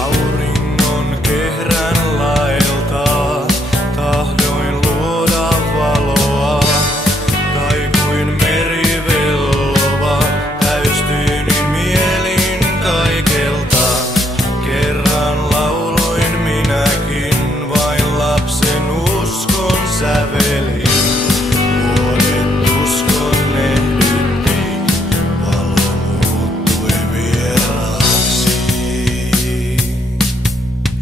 Auringon kehrän laelta tahdoin luoda valoa, tai kuin merivellova täystyynin mielin kaikelta. Kerran lauloin minäkin vain lapsen uskon sävelin. Vuodet uskon ehdytti, valo muuttui vieraaksi.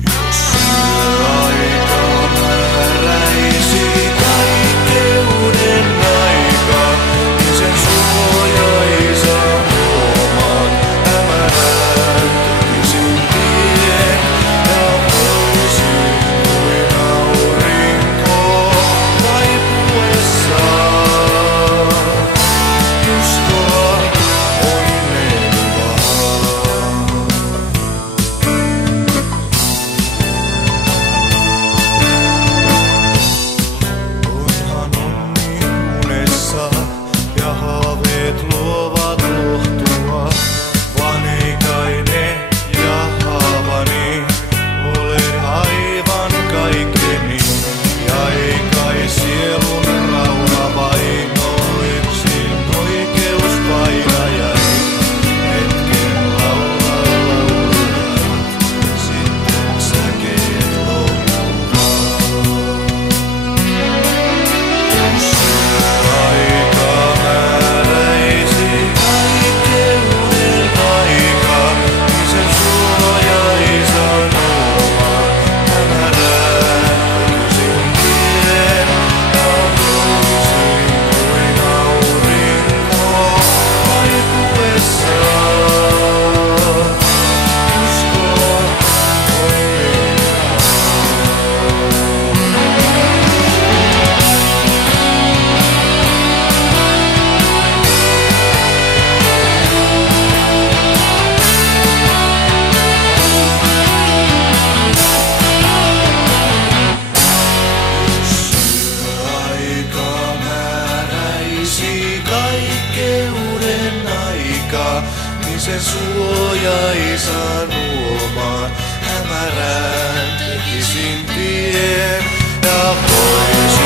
Jos yöaika määräisi kaikkeuden aika, niin sen suojaisan luomaan hämärään tekisin tien ja voisin kuin aurinko vaipuessaan uskoa onneen vaan. Onhan onni unessa ja haaveet luovat lohtua, vaan ei kai ne ja haavani ole aivan kaikeni. Ja ei kai sielun rauha vain ole yksin oikeuspainajain. Hetken laulaa laulajat, sitten säkeet loppuvat. Jos yöaika määräisi kaikkeuden aika, niin sen suojaisan luomaan hämärään tekisin tien ja voisin kuin aurinko vaipuessaan uskoa onneen aika määräisi kaikkeuden aika, niin se suojaisan luomaan hämärään tekisin tien ja voisin